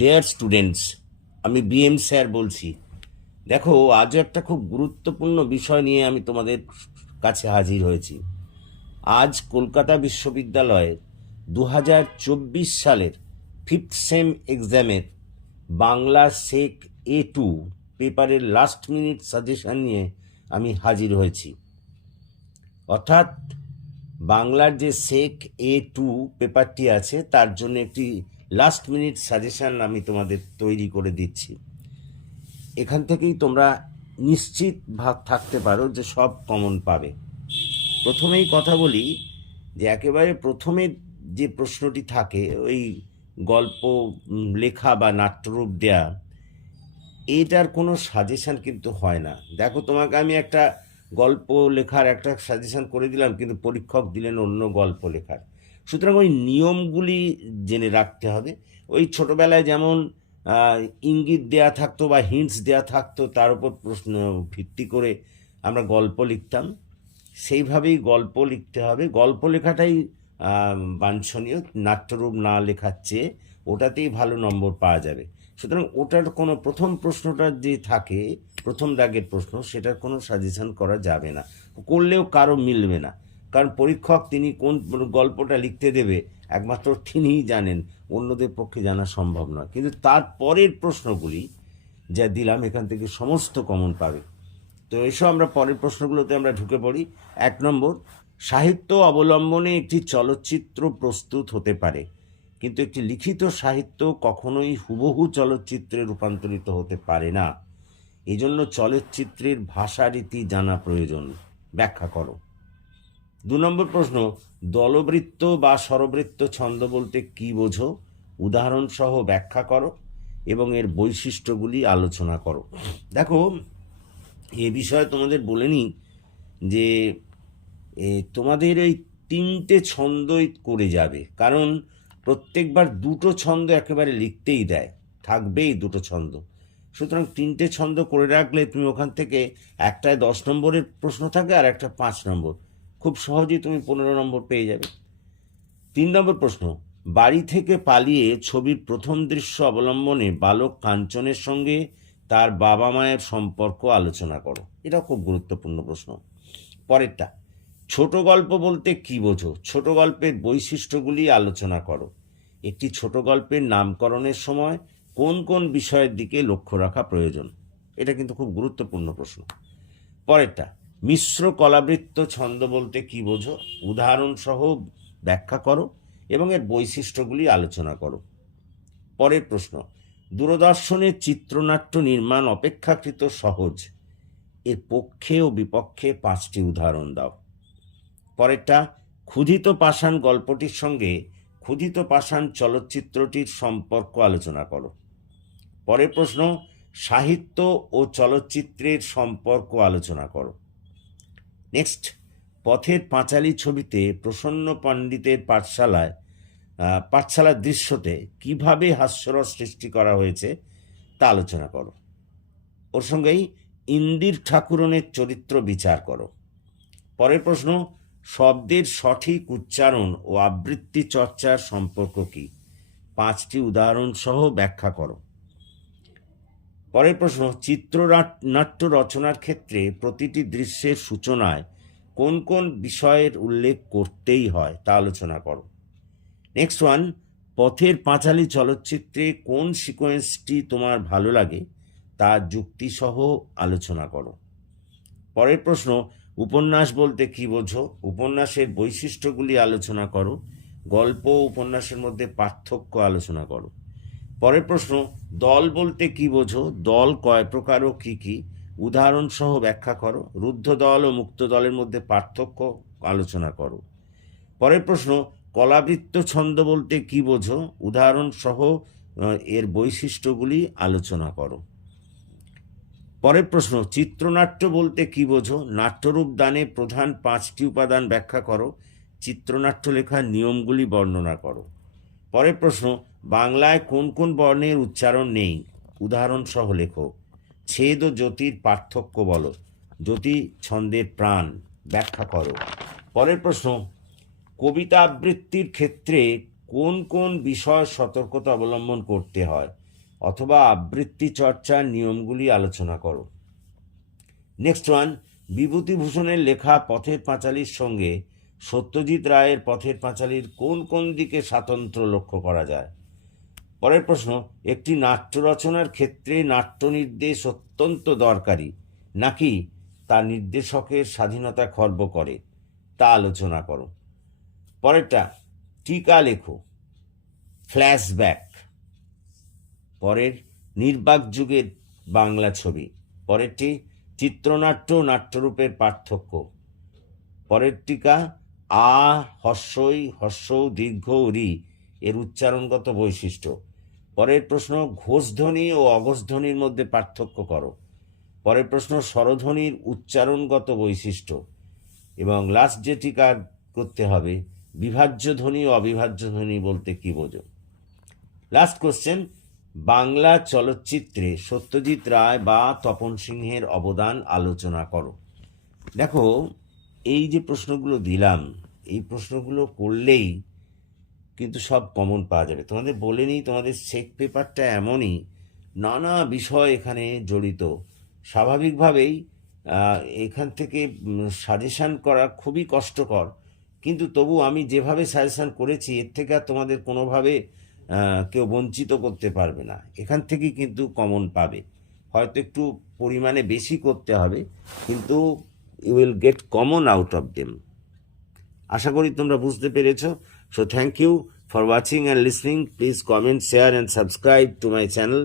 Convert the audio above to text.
Dear students, আমি BM sir বলছি। দেখো, আজও একটা খুব গুরুত্বপূর্ণ বিষয় নিয়ে আমি তোমাদের কাছে হাজির হয়েছি। আজ কলকাতা বিশ্ববিদ্যালয়ের 2024 সালের ফিফথ সেম এক্সামের বাংলা সেক A2 পেপারের লাস্ট মিনিট সাজেশন নিয়ে আমি হাজির হয়েছি। অর্থাৎ বাংলার যে সেক A2 পেপারটি আছে তার জন্য একটি লাস্ট মিনিট সাজেশন আমি তোমাদের তৈরি করে দিচ্ছি। এখান থেকেই তোমরা নিশ্চিত থাকতে পারো যে সব কমন পাবে। প্রথমেই কথা বলি যে একেবারে প্রথমে যে প্রশ্নটি থাকে ওই গল্প লেখা বা নাট্যরূপ দেয়া, এইটার কোনো সাজেশন কিন্তু হয় না। দেখো, তোমাকে আমি একটা গল্প লেখার একটা সাজেশন করে দিলাম, কিন্তু পরীক্ষক দিলেন অন্য গল্প লেখার। সুতরাং ওই নিয়মগুলি জেনে রাখতে হবে। ওই ছোটোবেলায় যেমন ইঙ্গিত দেয়া থাকতো বা হিন্টস দেয়া থাকতো, তার উপর প্রশ্ন ভিত্তি করে আমরা গল্প লিখতাম, সেইভাবেই গল্প লিখতে হবে। গল্প লেখাটাই বাঞ্ছনীয়, নাট্যরূপ না লেখার চেয়ে ওটাতেই ভালো নম্বর পাওয়া যাবে। সুতরাং ওটার কোনো প্রথম প্রশ্নটা যে থাকে, প্রথম দাগের প্রশ্ন, সেটার কোনো সাজেশন করা যাবে না, করলেও কারো মিলবে না। কারণ পরীক্ষক তিনি কোন গল্পটা লিখতে দেবে একমাত্র তিনিই জানেন, অন্যদের পক্ষে জানা সম্ভব নয়। কিন্তু তার পরের প্রশ্নগুলি যা দিলাম এখান থেকে সমস্ত কমন পাবে। তো এসব আমরা পরের প্রশ্নগুলোতে আমরা ঢুকে পড়ি। 1 নম্বর, সাহিত্য অবলম্বনে একটি চলচ্চিত্র প্রস্তুত হতে পারে, কিন্তু একটি লিখিত সাহিত্য কখনোই হুবহু চলচ্চিত্রে রূপান্তরিত হতে পারে না। এই জন্য চলচ্চিত্রের ভাষারীতি জানা প্রয়োজন। ব্যাখ্যা করো। 2 নম্বর প্রশ্ন, দলবৃত্ত বা স্বরবৃত্ত ছন্দ বলতে কি বোঝো? উদাহরণ সহ ব্যাখ্যা করো এবং এর বৈশিষ্ট্যগুলি আলোচনা করো। দেখো, এ বিষয়ে তোমাদের বলে নিই যে তোমাদের এই 3টে ছন্দই করে যাবে, কারণ প্রত্যেকবার 2টো ছন্দ একেবারে লিখতেই দেয়, থাকবেই 2টো ছন্দ। সুতরাং 3টে ছন্দ করে রাখলে তুমি ওখান থেকে একটায় 10 নম্বরের প্রশ্ন থাকে আর একটা 5 নম্বর, খুব সহজেই তুমি 15 নম্বর পেয়ে যাবে। 3 নম্বর প্রশ্ন, বাড়ি থেকে পালিয়ে ছবির প্রথম দৃশ্য অবলম্বনে বালক কাঞ্চনের সঙ্গে তার বাবা মায়ের সম্পর্ক আলোচনা করো। এটা খুব গুরুত্বপূর্ণ প্রশ্ন। পরেরটা, ছোট গল্প বলতে কি বোঝো? ছোট গল্পের বৈশিষ্ট্যগুলি আলোচনা করো। একটি ছোট গল্পের নামকরণের সময় কোন কোন বিষয়ের দিকে লক্ষ্য রাখা প্রয়োজন? এটা কিন্তু খুব গুরুত্বপূর্ণ প্রশ্ন। পরেরটা, মিশ্র কলাবৃত্ত ছন্দ বলতে কি বোঝো? উদাহরণ সহ ব্যাখ্যা করো এবং এর বৈশিষ্ট্যগুলি আলোচনা করো। পরের প্রশ্ন, দূরদর্শনের চিত্রনাট্য নির্মাণ অপেক্ষাকৃত সহজ, এর পক্ষে ও বিপক্ষে 5টি উদাহরণ দাও। পরেরটা, ক্ষুধিত পাষাণ গল্পটির সঙ্গে ক্ষুধিত পাষাণ চলচ্চিত্রটির সম্পর্ক আলোচনা করো। পরের প্রশ্ন, সাহিত্য ও চলচ্চিত্রের সম্পর্ক আলোচনা করো। নেক্সট, পথের পাঁচালী ছবিতে প্রসন্ন পণ্ডিতের পাঠশালার দৃশ্যতে কিভাবে হাস্যরস সৃষ্টি করা হয়েছে তা আলোচনা করো। ওর সঙ্গেই ইন্দির ঠাকুরনের চরিত্র বিচার করো। পরের প্রশ্ন, শব্দের সঠিক উচ্চারণ ও আবৃত্তি চর্চার সম্পর্ক কি? 5টি উদাহরণ সহ ব্যাখ্যা করো। পরের প্রশ্ন, চিত্রনাট্য রচনার ক্ষেত্রে প্রতিটি দৃশ্যের সূচনায় কোন কোন বিষয়ের উল্লেখ করতেই হয় তা আলোচনা করো। নেক্সট ওয়ান, পথের পাঁচালী চলচ্চিত্রে কোন সিকোয়েন্সটি তোমার ভালো লাগে তা যুক্তিসহ আলোচনা করো। পরের প্রশ্ন, উপন্যাস বলতে কি বোঝো? উপন্যাসের বৈশিষ্ট্যগুলি আলোচনা করো। গল্প ও উপন্যাসের মধ্যে পার্থক্য আলোচনা করো। পরের প্রশ্ন, দল বলতে কি বোঝো? দল কয় প্রকার ও কী কী? উদাহরণ সহ ব্যাখ্যা করো। রুদ্ধ দল ও মুক্ত দলের মধ্যে পার্থক্য আলোচনা করো। পরের প্রশ্ন, কলাবৃত্ত ছন্দ বলতে কি বোঝো? উদাহরণ সহ এর বৈশিষ্ট্যগুলি আলোচনা করো। পরের প্রশ্ন, চিত্রনাট্য বলতে কি বোঝো? নাট্যরূপ দানে প্রধান 5টি উপাদান ব্যাখ্যা করো। চিত্রনাট্য লেখার নিয়মগুলি বর্ণনা করো। পরের প্রশ্ন, বাংলায় কোন কোন বর্ণের উচ্চারণ নেই? উদাহরণ সহ লেখো। ছেদ ও জ্যোতির পার্থক্য বলো। জ্যোতি ছন্দের প্রাণ, ব্যাখ্যা করো। পরের প্রশ্ন, কবিতা আবৃত্তির ক্ষেত্রে কোন কোন বিষয় সতর্কতা অবলম্বন করতে হয়? অথবা আবৃত্তি চর্চার নিয়মগুলি আলোচনা করো। নেক্সট ওয়ান, বিভূতিভূষণের লেখা পথের পাঁচালীর সঙ্গে সত্যজিৎ রায়ের পথের পাঁচালীর কোন কোন দিকে স্বাতন্ত্র্য লক্ষ্য করা যায়? পরের প্রশ্ন, একটি নাট্য রচনার ক্ষেত্রে নাট্য নির্দেশ অত্যন্ত দরকারি নাকি তা নির্দেশকের স্বাধীনতা খর্ব করে, তা আলোচনা করো। পরেরটা, টিকা লেখো, ফ্ল্যাশব্যাক। পরের, নির্বাক যুগের বাংলা ছবি। পরেরটি, চিত্রনাট্য নাট্যরূপের পার্থক্য। পরের টিকা, আ হস্যই হস্যৌ দীর্ঘ রি এর উচ্চারণগত বৈশিষ্ট্য। পরের প্রশ্ন, ঘোষধ্বনি ও অঘোষধ্বনির মধ্যে পার্থক্য করো। পরের প্রশ্ন, স্বরধ্বনির উচ্চারণগত বৈশিষ্ট্য। এবং লাস্ট যে টিকা করতে হবে, বিভাজ্য ধ্বনি ও অবিভাজ্য ধ্বনি বলতে কি বোঝো? লাস্ট কোশ্চেন, বাংলা চলচ্চিত্রে সত্যজিৎ রায় বা তপন সিংহের অবদান আলোচনা করো। দেখো, এই যে প্রশ্নগুলো দিলাম, এই প্রশ্নগুলো করলেই কিন্তু সব কমন পাওয়া যাবে। তোমাদের বলে নিই, তোমাদের চেক পেপারটা এমনই, নানা বিষয় এখানে জড়িত। স্বাভাবিকভাবেই এখান থেকে সাজেশান করা খুবই কষ্টকর, কিন্তু তবু আমি যেভাবে সাজেশান করেছি এর থেকে আর তোমাদের কোনোভাবে কেউ বঞ্চিত করতে পারবে না। এখান থেকেই কিন্তু কমন পাবে, হয়তো একটু পরিমাণে বেশি করতে হবে, কিন্তু you will get common out of them. আশা করি তোমরা বুঝতে পেরেছো। So thank you for watching and listening. Please comment, share and subscribe to my channel.